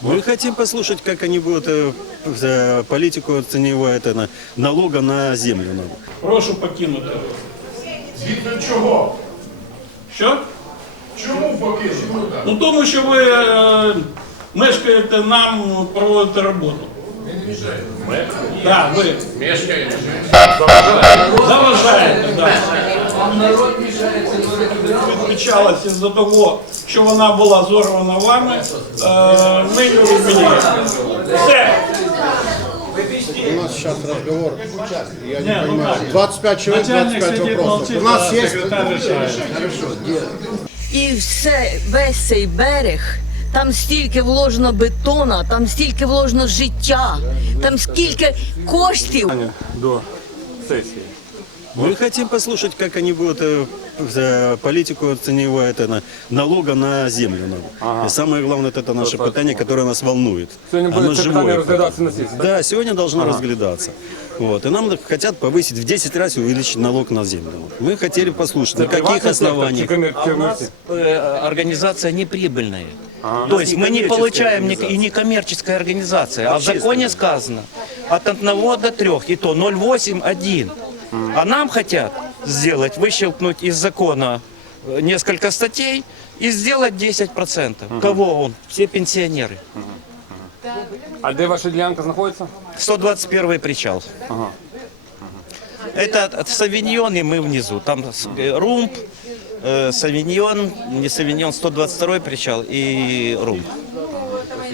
Мы хотим послушать, как они будут э, э, политику ценевой это, на- налога на землю. надо. Прошу покинути. Згідно чого? Що? Чому покинути? Ну тому що ви е, мешкаєте нам проводити роботу. Так, ви Мешкаем. заважаєте, так. Відключалася із-за того, що вона була зорвана вами. Е, ми не відміняємо. Все. У нас сейчас разговор, я не ну понимаю. 25 человек, 25 сидит, вопросов. У нас есть... Хорошо. І все, весь цей берег, там стільки вложено бетона, там стільки вложено життя, там скільки коштів. до сесії. Мы хотим послушать, как они будут э, э, политику ценевой это, на- налога на землю. надо. И самое главное, это наше питание, которое нас волнует. Сьогодні буде Оно це живое питання питание. розглядатися на сесії. так? Да, сегодня должно разглядаться. Вот. И нам хотят повысить в 10 раз увеличить налог на землю. Мы хотели послушать, на каких Приватний сектор чи основаниях. комер- А у нас комерційний? э, организация неприбыльная. То есть мы не получаем ни- и не коммерческая организация. А в законе сказано от 1 до 3, и то 0,8-1. А нам хотят сделать, выщелкнуть из закона э, несколько статей и сделать 10%. Кого он? Все пенсионеры. А де ваша ділянка знаходиться? 121 причал. Это Савиньон и мы внизу. Там э, Румб, э, Савиньон, не Савиньон, 122 причал и Румб.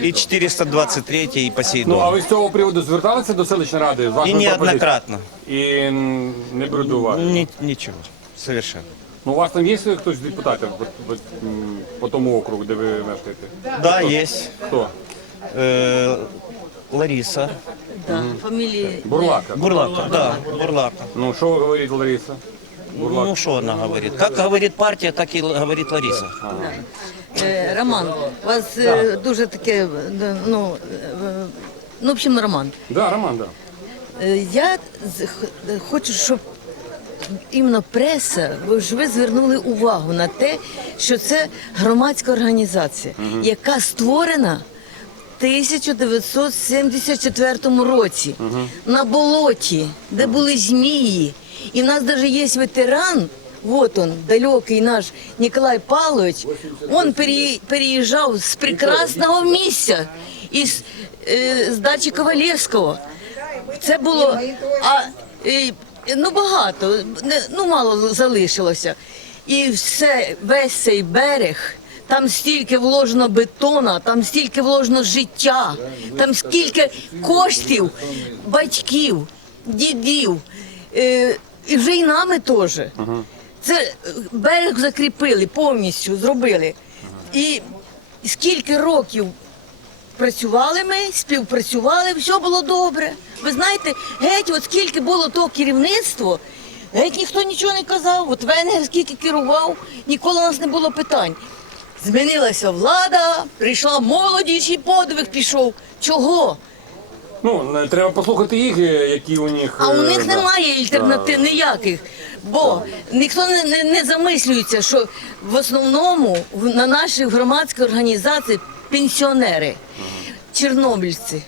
І 423 і Посейдон. Ну, а ви з цього приводу зверталися до селищної ради? з І вашою неоднократно. пропозицією? І м, не бреду вас. Ні, нічого. Совершенно. Ну, у вас там є хтось з депутатів по, по, м, по тому округу, де ви мешкаєте? Да, є. Хто? Е, Лариса. Да, фамілії. Бурлака. Бурлака, да, Бурлака. Ну, що говорить Лариса? Бурлак. Ну, что она говорит? Как говорит партия, так и л- говорит Лариса. Е, Роман, у вас е, дуже таке, е, ну, е, ну, в общем, Роман. Да, Роман, да. Е, Я з- х- хочу, щоб іменно преса, ви ж ви звернули увагу на те, що це громадська організація, яка створена в 1974 році на болоті, де були змії. І в нас навіть є ветеран. Вот он, далекий наш Николай Павлович, он пере- переїжджав з прекрасного місця, із е, з дачі Ковалєвського. Це було а, е, ну багато, не- ну мало залишилося. І все, весь цей берег, там стільки вложено бетона, там стільки вложено життя, там скільки коштів, батьків, дідів, е, і вже й нами теж. Це е, берег закріпили повністю, зробили. І скільки років працювали ми, співпрацювали, все було добре. Ви знаєте, геть, от скільки було то керівництво, геть ніхто нічого не казав. От Венгер скільки керував, ніколи у нас не було питань. Змінилася влада, прийшла молодість і подвиг пішов. Чого? Ну, треба послухати їх, е, які у них. А у е, них да. немає альтернатив ніяких, бо ніхто не, не, не замислюється, що в основному на нашій громадській організації пенсіонери, чорнобильці,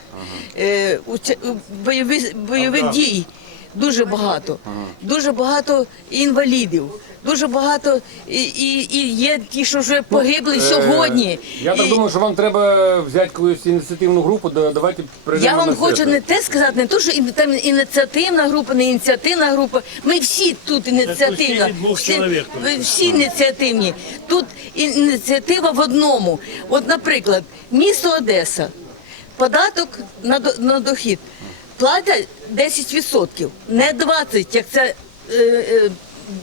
е, уча- бойові, бойових дій дуже багато, дуже багато інвалідів. Дуже багато і, і, і є ті, що вже погибли сьогодні. Е, Я так І- думаю, що вам треба взяти якусь ініціативну групу, да- давайте прийдемо я вам на хочу не те сказати, не то, що ін- там ініціативна група, не ініціативна група. Ми всі тут ініціативна. двох Всі, чоловік тут. ви всі ініціативні. Тут ініціатива в одному. От, наприклад, місто Одеса, податок на, до- на дохід платять 10%, не 20%, як це е, е,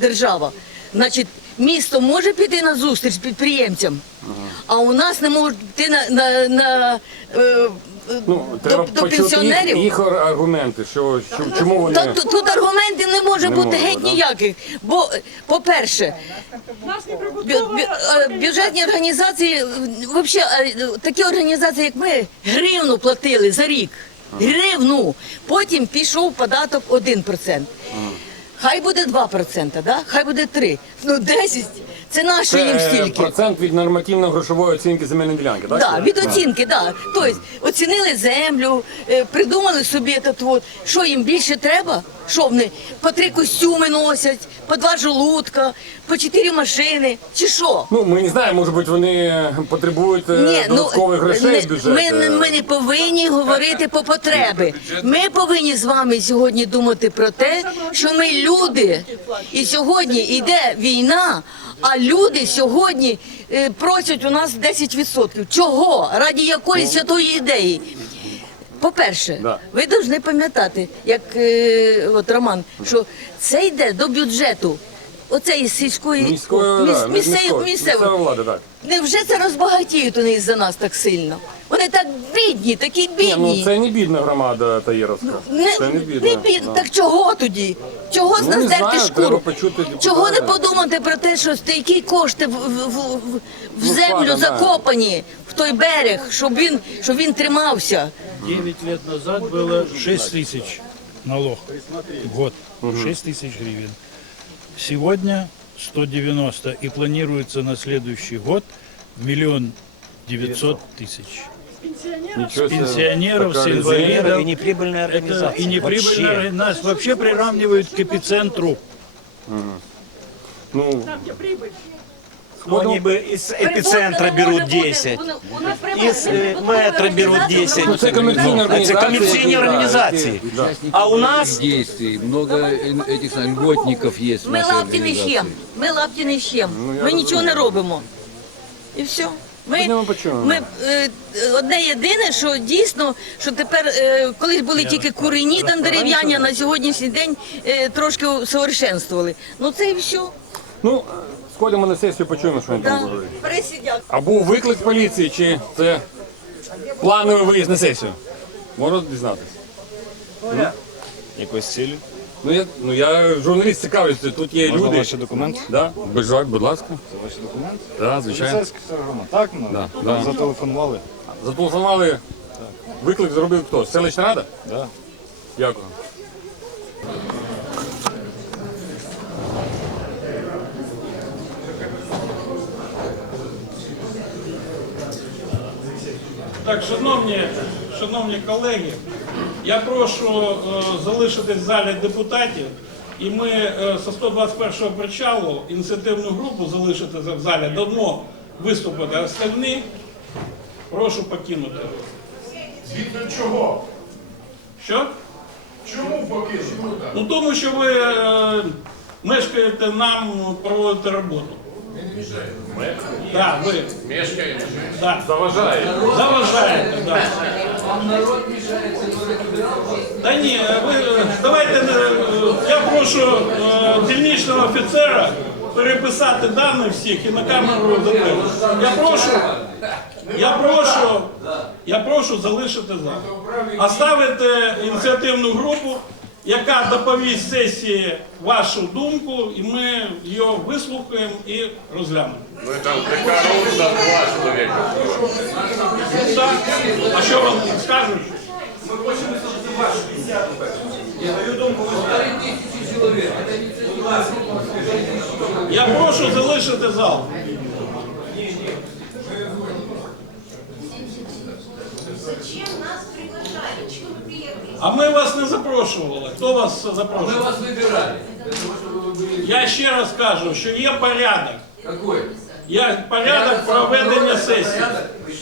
держава. Значить, місто може піти на зустріч підприємцям, а у нас не можуть піти на, на, на е, Ну, до, до почути пенсіонерів. їх, їх аргументи, що, що чому вони. Та тут, тут аргументів не може Не бути може, геть да? ніяких. Бо, по-перше, бю- бю- е, бюджетні організації, взагалі, такі організації, як ми, гривну платили за рік. Гривну. Потім пішов податок 1%. Хай буде 2%, да? хай буде 3%. Ну 10% Це наше їм Це е, стільки. процент від нормативно-грошової оцінки земельної ділянки, так? Да, від оцінки, да. Тобто оцінили землю, е, придумали собі этот вот, що їм більше треба, що вони по три костюми носять, по два желудка, по чотири машини, чи що? Ну, ми не знаємо, може бути, вони потребують е, додаткових грошей не- в бюджеті. ми, не- ми не повинні говорити по потреби. Ми повинні з вами сьогодні думати про те, що ми люди, і сьогодні йде війна, а люди сьогодні е, просять у нас 10%. Чого? Раді якої святої ідеї? По-перше, Да. ви повинні пам'ятати, як е, от Роман, що це йде до бюджету. Оцеї сільської Міської, да, міс- місцевої влади, так. Невже це розбагатіють вони за нас так сильно? Вони так бідні, такі Ні, бідні. ну це не бідна громада Таїровська. Не, це не бідна. не бідні. да. Так чого тоді? Чого з Ну, нас не дерти знаю, шкуру? треба почути депутата. Чого не подумати про те, що які кошти в, в, в, в- в землю складно, да. закопані в той берег, щоб він, щоб він тримався? 9 лет назад было 6 тысяч налог в год. 6 тысяч гривен. Сегодня 190 и планируется на следующий год миллион девятьсот тысяч. Нічого С себе. пенсионеров, с Така инвалидов. И неприбыльная Это организация. и неприбыльно. Вообще. Нас вообще приравнивают к эпицентру. Ну, Ну, они бы из эпицентра берут 10. Из э, метро берут 10. Ну, це комерційні А організації. Це комерційні да, організації. які- да. А у нас действий, много э, этих самых льготников есть в Ми нашей лапті не организации. щем. Ми лапті не щем. Ну, я Ми нічого не робимо. І все. Ми, ми е, одне єдине, що дійсно, що тепер е, колись були тільки курені там дерев'яні, а на сьогоднішній день е, трошки усовершенствували. Ну це і все. Ну, сходимо на сесію, почуємо, що вони там Да. говорять. Пересидять. А був виклик поліції, чи це плановий виїзд на сесію? Можна дізнатися? Якоїсь цілі? Ну я, ну я журналіст цікавлюся, тут є Можна люди. ваші документи? Да? Будь, ласка, будь ласка. Це ваші документи? Да, звичайно. Поліцейська громада. Так? Ну, Да, да. Зателефонували? Зателефонували. Виклик зробив хто? Селищна рада? Да. Дякую. Так, шановні, шановні колеги, я прошу е, залишити в залі депутатів, і ми е, зі 121-го причалу ініціативну групу залишити в залі, давно виступити, а остальні прошу покинути. Згідно чого? Що? Чому покинули? Ну тому що ви е, мешкаєте нам проводити роботу. Так, ви. Мешкаєте? Так. Заважає. Заважаєте, так. Та ні, ви давайте е, я прошу е, дільничного офіцера переписати дані всіх і на камеру додати. Я прошу, я прошу, я прошу залишити зал. Оставити ініціативну групу, яка доповість сесії вашу думку, і ми її вислухаємо і розглянемо. Ну так. А що вам скажуть? Ми хочемо вашу думку. Стари тисячі чоловік. Я прошу залишити зал. А ми вас не запрошували. Хто вас запрошував? вас выбирали. Я ще раз кажу, що є порядок. Какой? Є порядок проведення сесії.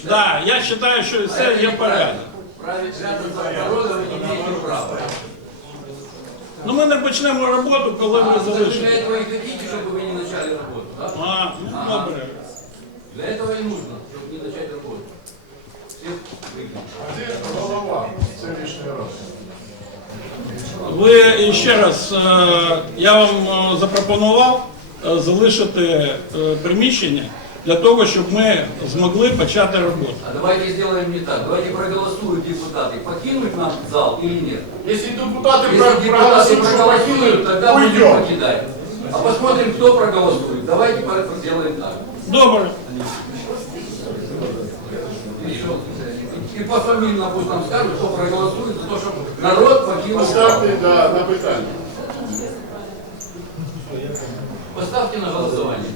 Да, я вважаю, що це є порядок. Править рядом за народом вы не имеете права. Ну ми не почнемо роботу, коли ви залишите. этого и хотите, чтобы вы не начали работу, да? А, ну добре. Для этого и нужно, чтобы не начать работу. Всех выгнать. Де голова селищної ради? Ви ще раз, е, я вам е, запропонував е, залишити е, приміщення для того, щоб ми змогли почати роботу. А давайте сделаем не так. Давайте проголосуют депутаты, покинуть нам зал или нет. Якщо депутати Если про- депутаты проголосують, що проголосуют, тогда покинуть, будем уйдемо. покидать. А посмотрим, кто проголосует. Давайте поэтому сделаем так. Добре. И пофамильно пусть нам скажут, кто проголосует за то, чтобы народ покинул зал. Поставте да, на питання. Поставьте на голосование.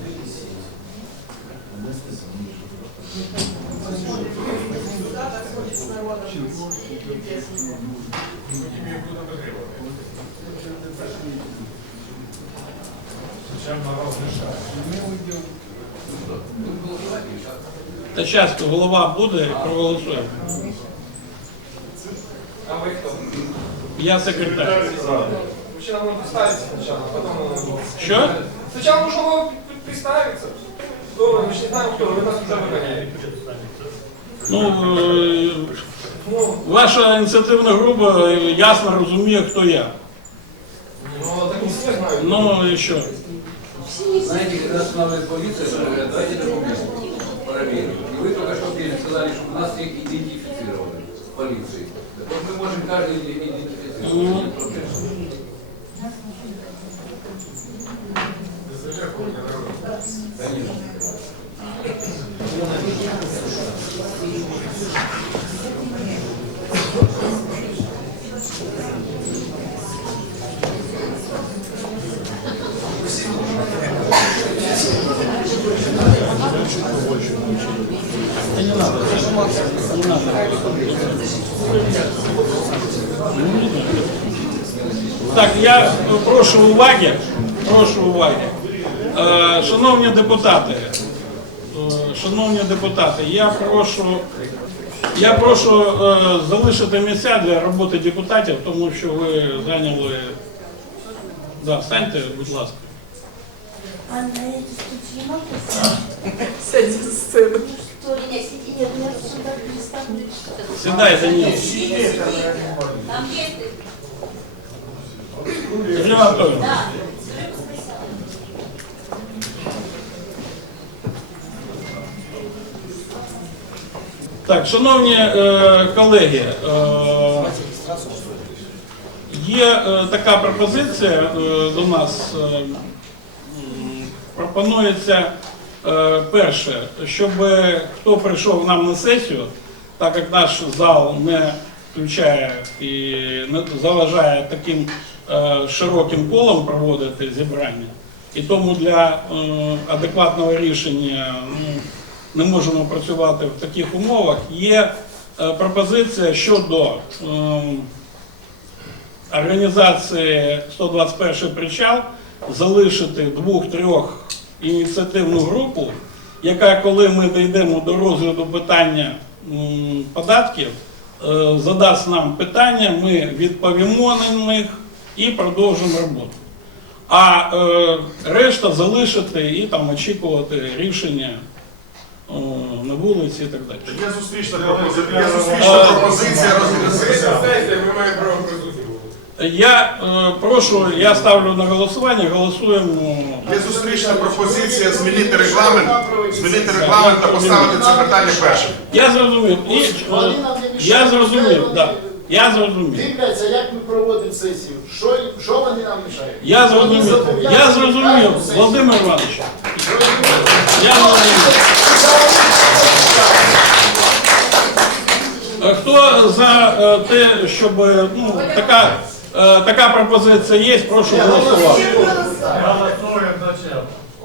Та часто голова буде, проголосуємо. А вы кто? Я секретар. Сначала нужно представиться сначала, потом... Що? Сначала нужно было представиться. Кто вы? Мы же не знаем, кто вы. Вы нас уже выгоняли. Ну, е, ваша ініціативна група е, ясно розуміє, хто я. Ну, так не все знают. Ну і що? Знаете, когда останавливает полиция, говорят, дайте документы, проверим. И вы только что мне сказали, что нас всех идентифицировали в полиции. Вот мы можем каждый идентифицировать. Нет проблем. Конечно. Прошу уваги. Прошу уваги. Е, Шановні депутати, е, шановні депутати, я прошу, я прошу е, залишити місця для роботи депутатів, тому що ви зайняли. Да, встаньте, будь ласка. А на эти случаи можно Сядь за сцену. Я переставлю. Сідайте, ні. Там есть Так, шановні е, колеги, е, є е, така пропозиція е, до нас. Е, пропонується е, перше, щоб хто прийшов нам на сесію, так як наш зал не включає і не заважає таким е, широким колом проводити зібрання, і тому для е, адекватного рішення не можемо працювати в таких умовах. Є е, пропозиція щодо е, організації 121 причал залишити двох-трьох ініціативну групу, яка, коли ми дійдемо до розгляду питання податків, е, задасть нам питання, ми відповімо на них і продовжимо роботу. А е, решта залишити і там очікувати рішення о, на вулиці і так далі. Є зустрічна пропозиція, є зустрічна пропозиція розглядати. Вы мои право присутствия. Я е, прошу, я ставлю на голосування, голосуємо. Є зустрічна пропозиція змінити регламент, змінити регламент та поставити це питання першим. Я зрозумів. І, е, я зрозумів, да. Я зрозумів. Дивляться, як ми проводимо сесію. Що, що вони нам мішають? Я зрозумів. Я зрозумів, Володимир Іванович. Я зрозумів. Е, Хто за е, те, щоб е, ну, така, е, така пропозиція є, прошу голосувати.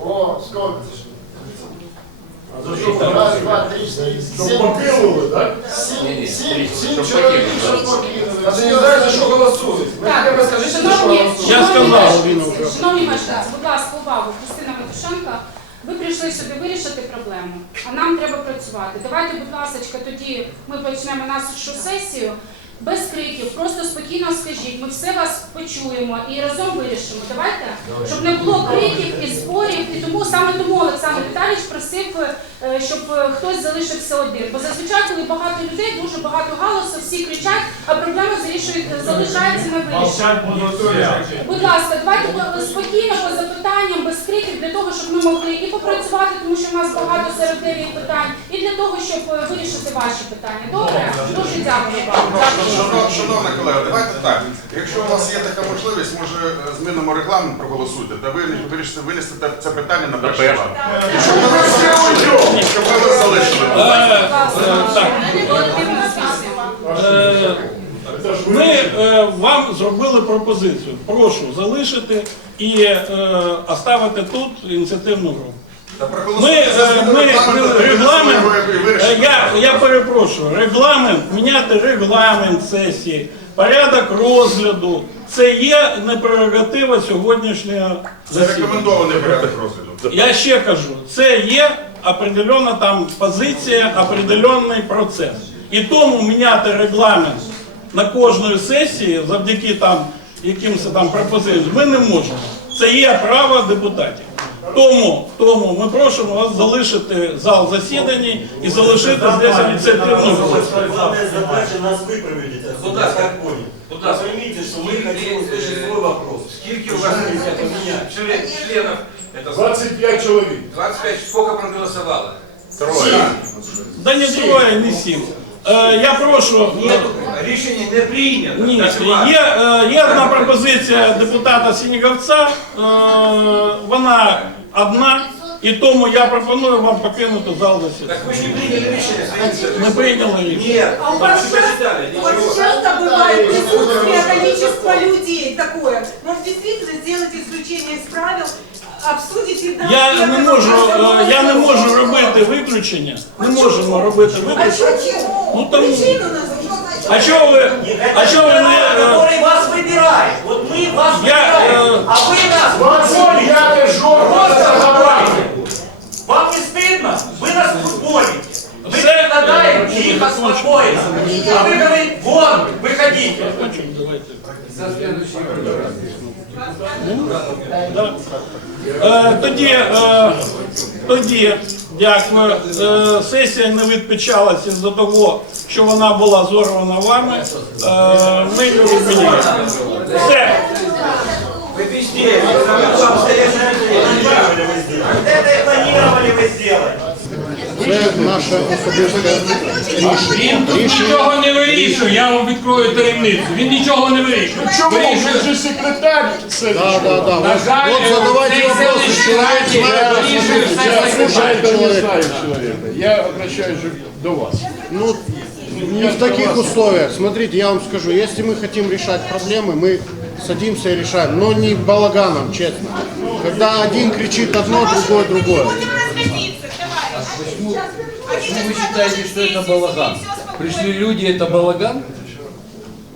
О, сколько це ж? Раз, два, три, чотири, сім. Покинули, так? Сім, сім, сім чоловік, що покинули. А ты не знаешь, за что голосуют. Вы хотя бы скажите, за что Шановні, голосуют. Я сказав. шановні мешканці, будь ласка, увагу, Христина Матушенка, ви прийшли сюди вирішити проблему, а нам треба працювати. Давайте, будь ласка, тоді ми почнемо нашу сесію без криків, просто спокійно скажіть, ми все вас почуємо і разом вирішимо. Давайте, щоб не було криків і спорів, і тому саме тому Олександр Віталійович просив, е, щоб е, хтось залишився один. Бо зазвичай, коли багато людей, дуже багато галасу, всі кричать, а проблема залишається на вирішенні. Будь ласка, давайте спокійно по запитанням, без криків, для того, щоб ми могли і попрацювати, тому що в нас багато серед дев'ять питань, і для того, щоб е, вирішити ваші питання. Добре? Дуже дякую вам. Шановна, колега, давайте так. Якщо у вас є така можливість, може е, змінимо регламент, проголосуйте, та ви вирішите винести це питання на перший Щоб ви нас залишили. Щоб ви нас залишили. Е, е, так. Е, Ми е, вам зробили пропозицію. Прошу залишити і е, оставити тут ініціативну групу. Ми, е, ми регламент, е, я, я перепрошую, регламент, міняти регламент сесії, порядок розгляду. Це є не прерогатива сьогоднішнього Це засідання. рекомендований порядок розгляду. Я ще кажу, це є определенна там позиція, определенний процес. І тому міняти регламент на кожної сесії завдяки там якимось там пропозиціям ми не можемо. Це є право депутатів. Тому, тому ми просимо вас залишити зал засідань і залишити здесь ініціативну групу. Главная задача нас выправить отсюда, Куда? я так понял. Куда? Поймите, что мы хотим услышать свой вопрос. Скільки у вас член- членов? Это 25 чоловік. 25. Сколько проголосовало? Да не троє, не сім. Е, я прошу. Рішення не прийнято. Ні, є, е, є одна пропозиція депутата Сініговця, е, вона одна, і тому я пропоную вам покинути зал засідання. Так ви ж не прийняли рішення. Не прийняли рішення. Нет, А у вас часто бывает присутствие количества людей такое. Может действительно сделать исключение из правил, обсудить их на Я не можу, я не можу робити виключення. Не можемо робити виключення. Ну, тому- Причину назвать. А чого ви, а чого ви не... е, который вас выбирает. Вот мы вас Я, выбираем, э, а вы нас Просто забрали. Вам не стыдно? Вы нас футболите. Мы Все. предлагаем Э, закончим. спокойно. А вы говорите, вон, выходите. Е, тоді, е, тоді, дякую. Е, сесія не відпечалася з-за того, що вона була зорвана вами. Е, ми її відміняємо. Все. Вы везде, вам стоящие Это и планировали вы сделать. Це наше особисте рішення. Він тут нічого не вирішує, я вам відкрою таємницю. Він нічого не вирішує. Чому? Вирішує- Ви ж секретар. Да, да, да. На Вот, жаль, вот задавайте цей вопросы. селищний Человек раді знает, вирішує все Я це слушаю, человек. не знаю человека. Я обращаюсь же до вас. Ну, не в таких условиях. Смотрите, я вам скажу, если мы хотим решать проблемы, мы садимся и решаем, но не балаганом, честно. Когда один кричит одно, другой другое. Почему вы считаете, что это балаган? Пришли люди, это балаган?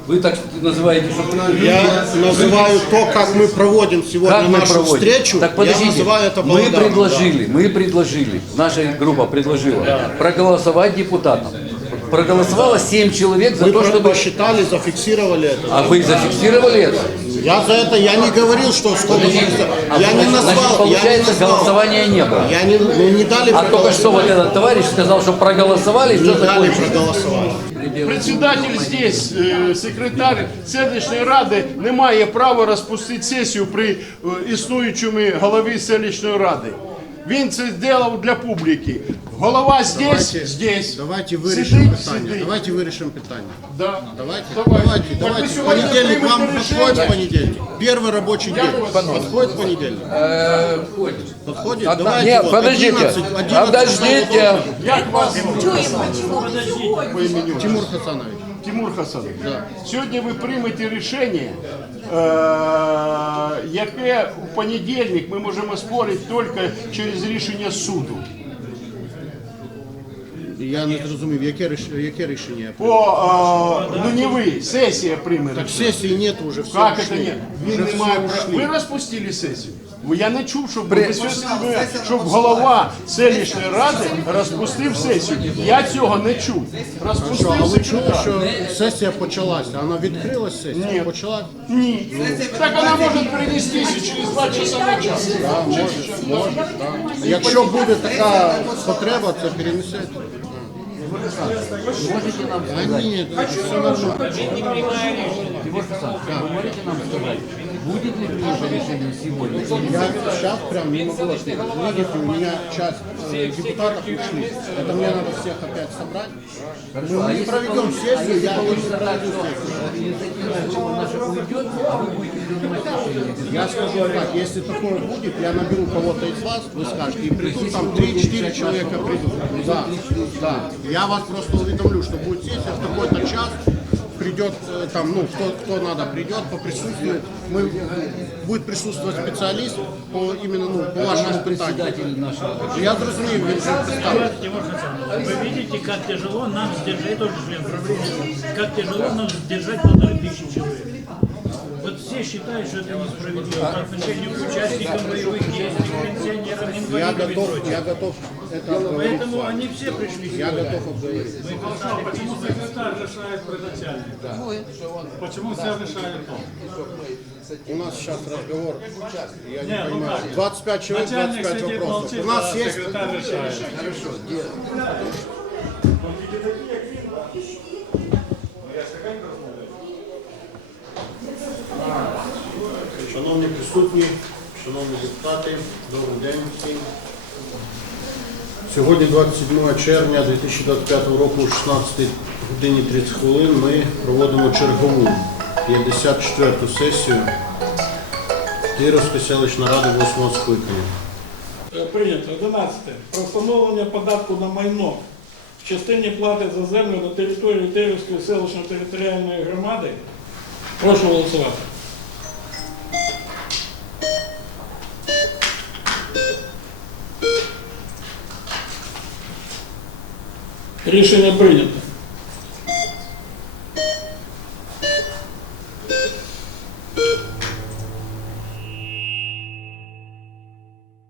Вы так называете, что люди... Я называю то, как мы проводим сегодня Как мы нашу проводим? встречу, Так я подождите, называю это мы предложили, мы предложили, наша группа предложила проголосовать депутатам. Проголосовало 7 человек за Вы то, чтобы... посчитали, зафиксировали это. А вы зафиксировали это? Я за это, я не говорил, что сколько А Я не значит, назвал, я не получается, назвал. голосования не было. Я не, ну, не дали А только что вот этот товарищ сказал, что проголосовали, и Не все дали закончилось. проголосовать. Председатель здесь, е, секретар селищної ради, не має права розпустити сесію при е, існуючому голові селищної ради. Він це зробив для публіки. Голова здесь, Давайте- здесь. Давайте Сидить, вирішимо питання. сидить. Давайте вирішимо питання. Да. Давайте, Давай. давайте, Так давайте. ви сьогодні Понедельник вам приймете подходит рішення? понедельник? Первый рабочий день. Подходит понедельник? Подходит? Одна- Давайте Нет, вот подождите, 11, 11 подождите. Як вас по имени Тимур Хасанович. Тимур Хасанович, сьогодні ви приймете рішення, е, яке у понедільник ми можемо спорити тільки через рішення суду. Я не зрозумів, яке, ріш- яке рішення? По е, ну не ви, сесія прийме. Так рішення. сесії нет уже, все Как ушли. это нет? Він не має права. ушли. Ви розпустили сесію. Бо Я не чув, щоб, ви сьогодні- щоб голова селищної ради розпустив сесію. Я цього не чув. Що, а ви чули, секретар. що сесія почалася? Вона відкрилась сесія? Ні. Почала? Ні. Так вона може перенестися через два часа на час. Да, може, може, так. Якщо буде така потреба, це перенесете. Можете нам А ні, все нормально. Тимур Хасанович, вы можете нам сказать, будет ли принято решение сегодня? Я сейчас прям не могу ответить. Видите, у меня часть э, депутатов ушли. Это мне надо всех опять собрать. Мы не проведем сессию, я не проведу сессию. Инициатива наша уйдет, а вы будете принимать решение. Я скажу так, если такое будет, я наберу кого-то из вас, вы скажете, и придут там 3-4 человека придут. Да, да. Я вас просто уведомлю, что будет сессия в такой-то час. Придет, э, там, ну, кто, кто надо придет, поприсутствует. Мы, будет присутствовать специалист по именно, ну, по вашему. Я вже представив. Тимур Хасанович, вы видите, как тяжело нам сдержать, я тоже член правления, как тяжело нам сдержать полторы тысячи человек. Вот все считают, что это несправедливо по отношению к участникам боевых действий, к пенсионерам, Я инвалидам и прочим. я готов это обговорить. Поэтому они все пришли Я сегодня. готов обговорить. Мы писали Почему письма. секретарь решает при начальнике? Почему все решает он? У нас сейчас разговор, я не, Не, ну понимаю, как? 25 человек, Начальник 25 сидит, вопросов. молчит, У нас а есть... секретарь решает. Хорошо, где? Шановні присутні, шановні депутати, добрий день всім. Сьогодні, 27 червня 2025 року, о 16 годині 30 хвилин, ми проводимо чергову 54-ту сесію Кіровської селищної ради 8 скликання. Е, Прийнято. 11. Про встановлення податку на майно в частині плати за землю на території Терівської селищної територіальної громади. Прошу голосувати. Рішення прийнято.